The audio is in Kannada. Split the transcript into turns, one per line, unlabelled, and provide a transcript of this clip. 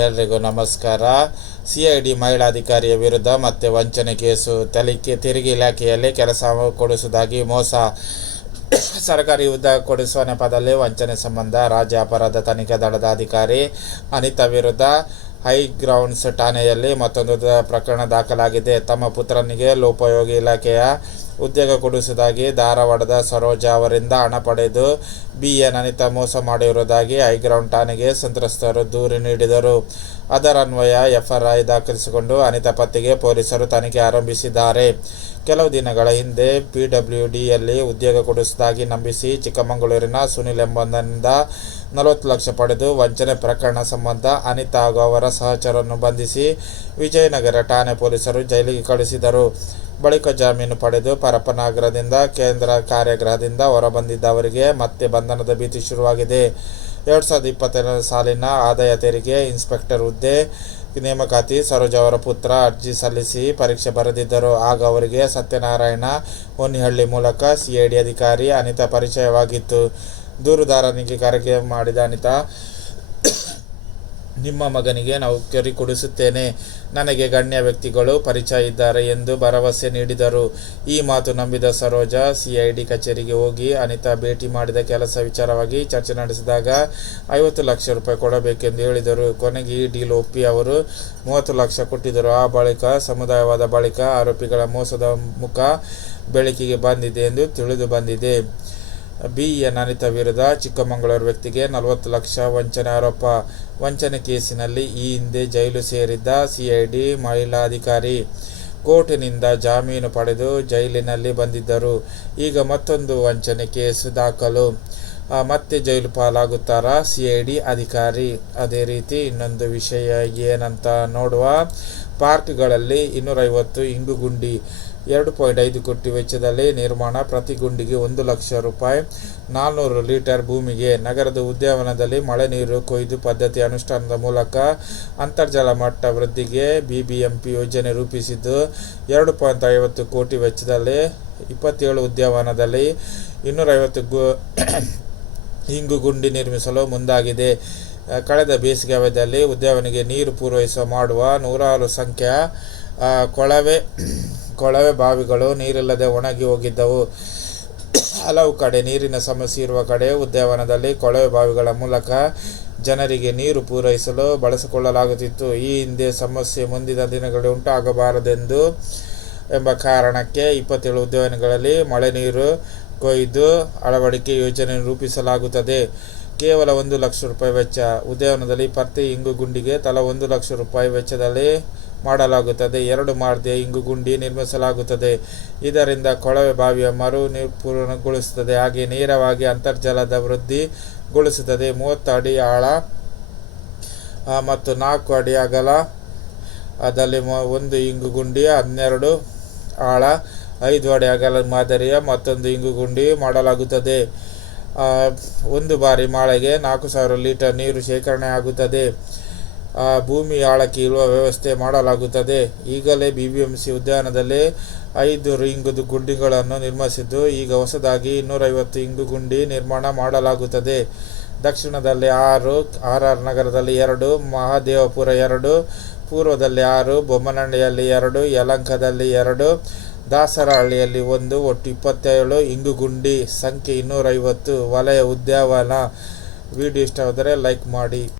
ಎಲ್ರಿಗೂ ನಮಸ್ಕಾರ. ಸಿ ಐ ಡಿ ಮಹಿಳಾಧಿಕಾರಿಯ ವಿರುದ್ಧ ಮತ್ತೆ ವಂಚನೆ ಕೇಸು ತಲಿಕೆ ತೆರಿಗೆ ಇಲಾಖೆಯಲ್ಲಿ ಕೆಲಸ ಕೊಡಿಸುವುದಾಗಿ ಮೋಸ ಸರ್ಕಾರಿ ಹುದ್ದೆ ಕೊಡಿಸುವ ನೆಪದಲ್ಲಿ ವಂಚನೆ ಸಂಬಂಧ ರಾಜ್ಯ ಅಪರಾಧ ತನಿಖಾ ದಳದ ಅಧಿಕಾರಿ ಅನಿತಾ ವಿರುದ್ಧ ಹೈ ಗ್ರೌಂಡ್ಸ್ ಠಾಣೆಯಲ್ಲಿ ಮತ್ತೊಂದು ಪ್ರಕರಣ ದಾಖಲಾಗಿದೆ. ತಮ್ಮ ಪುತ್ರನಿಗೆ ಲೋಪಯೋಗಿ ಇಲಾಖೆಯ ಉದ್ಯೋಗ ಕೊಡಿಸುವುದಾಗಿ ಧಾರವಾಡದ ಸರೋಜ ಅವರಿಂದ ಹಣ ಪಡೆದು ಬಿ ಎನ್ ಅನಿತಾ ಮೋಸ ಮಾಡಿರುವುದಾಗಿ ಹೈಗ್ರೌಂಡ್ ಠಾಣೆಗೆ ಸಂತ್ರಸ್ತರು ದೂರು ನೀಡಿದರು. ಅದರನ್ವಯ ಎಫ್ಐಆರ್ ದಾಖಲಿಸಿಕೊಂಡು ಅನಿತಾ ಪತ್ತೆಗೆ ಪೊಲೀಸರು ತನಿಖೆ ಆರಂಭಿಸಿದ್ದಾರೆ. ಕೆಲವು ದಿನಗಳ ಹಿಂದೆ ಪಿ ಡಬ್ಲ್ಯೂ ಡಿಯಲ್ಲಿ ಉದ್ಯೋಗ ಕೊಡಿಸುವುದಾಗಿ ನಂಬಿಸಿ ಚಿಕ್ಕಮಗಳೂರಿನ ಸುನಿಲ್ ಎಂಬಂದನಿಂದ ನಲವತ್ತು ಲಕ್ಷ ಪಡೆದು ವಂಚನೆ ಪ್ರಕರಣ ಸಂಬಂಧ ಅನಿತಾ ಹಾಗೂ ಅವರ ಸಹಚರನ್ನು ಬಂಧಿಸಿ ವಿಜಯನಗರ ಠಾಣೆ ಪೊಲೀಸರು ಜೈಲಿಗೆ ಕಳುಹಿಸಿದರು. ಬಳಿಕ ಜಾಮೀನು ಪಡೆದು ಪರಪ್ಪನಾಗರದಿಂದ ಕೇಂದ್ರ ಕಾರ್ಯಾಗೃಹದಿಂದ ಹೊರಬಂದಿದ್ದ ಅವರಿಗೆ ಮತ್ತೆ ಬಂಧನದ ಭೀತಿ ಶುರುವಾಗಿದೆ. ಎರಡು ಸಾವಿರದ ಇಪ್ಪತ್ತೆರಡನೇ ಸಾಲಿನ ಆದಾಯ ತೆರಿಗೆ ಇನ್ಸ್ಪೆಕ್ಟರ್ ಹುದ್ದೆ ನೇಮಕಾತಿ ಸರೋಜ ಅವರ ಪುತ್ರ ಅರ್ಜಿ ಸಲ್ಲಿಸಿ ಪರೀಕ್ಷೆ ಬರೆದಿದ್ದರು. ಆಗ ಅವರಿಗೆ ಸತ್ಯನಾರಾಯಣ ಹೊನ್ನಿಹಳ್ಳಿ ಮೂಲಕ ಸಿಐಡಿ ಅಧಿಕಾರಿ ಅನಿತಾ ಪರಿಚಯವಾಗಿತ್ತು. ದೂರುದಾರನಿಗೆ ಕರೆಗೆ ಮಾಡಿದ ಅನಿತಾ ನಿಮ್ಮ ಮಗನಿಗೆ ನೌಕರಿ ಕೊಡಿಸುತ್ತೇನೆ. ನನಗೆ ಗಣ್ಯ ವ್ಯಕ್ತಿಗಳು ಪರಿಚಯ ಇದ್ದಾರೆ ಎಂದು ಭರವಸೆ ನೀಡಿದರು. ಈ ಮಾತು ನಂಬಿದ ಸರೋಜ ಸಿಐಡಿ ಕಚೇರಿಗೆ ಹೋಗಿ ಅನಿತಾ ಭೇಟಿ ಮಾಡಿದ ಕೆಲಸ ವಿಚಾರವಾಗಿ ಚರ್ಚೆ ನಡೆಸಿದಾಗ ಐವತ್ತು ಲಕ್ಷ ರೂಪಾಯಿ ಕೊಡಬೇಕೆಂದು ಹೇಳಿದರು. ಕೊನೆಗೆ ಈ ಡೀಲ್ ಒಪ್ಪಿ ಅವರು ಮೂವತ್ತು ಲಕ್ಷ ಕೊಟ್ಟಿದ್ದರು. ಆ ಬಳಿಕ ಸಮುದಾಯವಾದ ಬಳಿಕ ಆರೋಪಿಗಳ ಮೋಸದ ಮುಖ ಬೆಳಕಿಗೆ ಬಂದಿದೆ ಎಂದು ತಿಳಿದು ಬಂದಿದೆ. ಬಿ. ಅನಿತಾ ವಿರುದ್ಧ ಚಿಕ್ಕಮಗಳೂರು ವ್ಯಕ್ತಿಗೆ ನಲವತ್ತು ಲಕ್ಷ ವಂಚನೆ ಆರೋಪ. ವಂಚನೆ ಕೇಸಿನಲ್ಲಿ ಈ ಹಿಂದೆ ಜೈಲು ಸೇರಿದ್ದ ಸಿಐಡಿ ಮಹಿಳಾಧಿಕಾರಿ ಕೋರ್ಟಿನಿಂದ ಜಾಮೀನು ಪಡೆದು ಜೈಲಿನಲ್ಲಿ ಬಂದಿದ್ದರು. ಈಗ ಮತ್ತೊಂದು ವಂಚನೆ ಕೇಸು ದಾಖಲು. ಮತ್ತೆ ಜೈಲು ಪಾಲಾಗುತ್ತಾರಾ? ಡಿ ಅಧಿಕಾರಿ. ಅದೇ ರೀತಿ ಇನ್ನೊಂದು ವಿಷಯ ಏನಂತ ನೋಡುವ. ಪಾರ್ಕ್ಗಳಲ್ಲಿ ಇನ್ನೂರೈವತ್ತು ಇಂಗುಗುಂಡಿ ಎರಡು ಪಾಯಿಂಟ್ ಐದು ಕೋಟಿ ವೆಚ್ಚದಲ್ಲಿ ನಿರ್ಮಾಣ ಪ್ರತಿ ಗುಂಡಿಗೆ ಒಂದು ಲಕ್ಷ ರೂಪಾಯಿ. ನಾನ್ನೂರು ಲೀಟರ್ ಭೂಮಿಗೆ ನಗರದ ಉದ್ಯಾನವನದಲ್ಲಿ ಮಳೆ ನೀರು ಕೊಯ್ದು ಪದ್ಧತಿ ಅನುಷ್ಠಾನದ ಮೂಲಕ ಅಂತರ್ಜಲ ಮಟ್ಟ ವೃದ್ಧಿಗೆ ಬಿಬಿಎಂಪಿ ಯೋಜನೆ ರೂಪಿಸಿದ್ದು, ಎರಡು ಪಾಯಿಂಟ್ ಐವತ್ತು ಕೋಟಿ ವೆಚ್ಚದಲ್ಲಿ ಇಪ್ಪತ್ತೇಳು ಉದ್ಯಾನವನದಲ್ಲಿ ಇನ್ನೂರೈವತ್ತು ಗು ಇಂಗು ಗುಂಡಿ ನಿರ್ಮಿಸಲು ಮುಂದಾಗಿದೆ. ಕಳೆದ ಬೇಸಿಗೆ ಅವಧಿಯಲ್ಲಿ ಉದ್ಯಾನವನಿಗೆ ನೀರು ಪೂರೈಸುವ ಮಾಡುವ ನೂರಾರು ಸಂಖ್ಯೆಯ ಕೊಳವೆ ಕೊಳವೆ ಬಾವಿಗಳು ನೀರಿಲ್ಲದೆ ಒಣಗಿ ಹೋಗಿದ್ದವು. ಹಲವು ಕಡೆ ನೀರಿನ ಸಮಸ್ಯೆ ಇರುವ ಕಡೆ ಉದ್ಯಾನವನದಲ್ಲಿ ಕೊಳವೆ ಬಾವಿಗಳ ಮೂಲಕ ಜನರಿಗೆ ನೀರು ಪೂರೈಸಲು ಬಳಸಿಕೊಳ್ಳಲಾಗುತ್ತಿತ್ತು. ಈ ಹಿಂದೆ ಸಮಸ್ಯೆ ಮುಂದಿನ ದಿನಗಳಲ್ಲಿ ಉಂಟಾಗಬಾರದೆಂದು ಎಂಬ ಕಾರಣಕ್ಕೆ ಇಪ್ಪತ್ತೇಳು ಉದ್ಯಾನಗಳಲ್ಲಿ ಮಳೆ ನೀರು ಕೊಯ್ದು ಅಳವಡಿಕೆ ಯೋಜನೆ ರೂಪಿಸಲಾಗುತ್ತದೆ. ಕೇವಲ ಒಂದು ಲಕ್ಷ ರೂಪಾಯಿ ವೆಚ್ಚ. ಉದ್ಯಾನದಲ್ಲಿ ಪ್ರತಿ ಇಂಗು ಗುಂಡಿಗೆ ತಲಾ ಒಂದು ಲಕ್ಷ ರೂಪಾಯಿ ವೆಚ್ಚದಲ್ಲಿ ಮಾಡಲಾಗುತ್ತದೆ. ಎರಡು ಮಾರ್ದಿಯ ಇಂಗುಗುಂಡಿ ನಿರ್ಮಿಸಲಾಗುತ್ತದೆ. ಇದರಿಂದ ಕೊಳವೆ ಬಾವಿಯ ಮರು ಪೂರ್ಣಗೊಳಿಸುತ್ತದೆ. ಹಾಗೆ ನೇರವಾಗಿ ಅಂತರ್ಜಲದ ವೃದ್ಧಿಗೊಳಿಸುತ್ತದೆ ಮೂವತ್ತು ಅಡಿ ಆಳ ಮತ್ತು ನಾಲ್ಕು ಅಡಿ ಅಗಲ ಅದಲ್ಲಿ ಒಂದು ಒಂದು ಇಂಗುಗುಂಡಿ ಹನ್ನೆರಡು ಆಳ ಐದು ಅಡಿ ಅಗಲ ಮಾದರಿಯ ಮತ್ತೊಂದು ಇಂಗು ಗುಂಡಿ ಮಾಡಲಾಗುತ್ತದೆ. ಒಂದು ಬಾರಿ ಮಾಳೆಗೆ ನಾಲ್ಕು ಸಾವಿರ ಲೀಟರ್ ನೀರು ಶೇಖರಣೆ ಆಗುತ್ತದೆ. ಭೂಮಿ ಆಳಕ್ಕೆ ಇರುವ ವ್ಯವಸ್ಥೆ ಮಾಡಲಾಗುತ್ತದೆ. ಈಗಲೇ ಬಿ ಬಿ ಉದ್ಯಾನದಲ್ಲಿ ಐದು ಇಂಗುದು ಗುಂಡಿಗಳನ್ನು ನಿರ್ಮಿಸಿದ್ದು, ಈಗ ಹೊಸದಾಗಿ ಇನ್ನೂರೈವತ್ತು ಇಂಗು ಗುಂಡಿ ನಿರ್ಮಾಣ ಮಾಡಲಾಗುತ್ತದೆ. ದಕ್ಷಿಣದಲ್ಲಿ ಆರು, ಆರ್ ಆರ್ ನಗರದಲ್ಲಿ ಎರಡು, ಮಹಾದೇವಪುರ ಎರಡು, ಪೂರ್ವದಲ್ಲಿ ಆರು, ಬೊಮ್ಮನಹಳ್ಳಿಯಲ್ಲಿ ಎರಡು, ಯಲಂಕದಲ್ಲಿ ಎರಡು ದಾಸರಹಳ್ಳಿಯಲ್ಲಿ ಒಂದು ಒಟ್ಟು ಇಪ್ಪತ್ತೇಳು ಇಂಗುಗುಂಡಿ ಸಂಖ್ಯೆ ಇನ್ನೂರೈವತ್ತು ವಲಯ ಉದ್ಯಾವನ. ವಿಡಿಯೋ ಇಷ್ಟವಾದರೆ ಲೈಕ್ ಮಾಡಿ.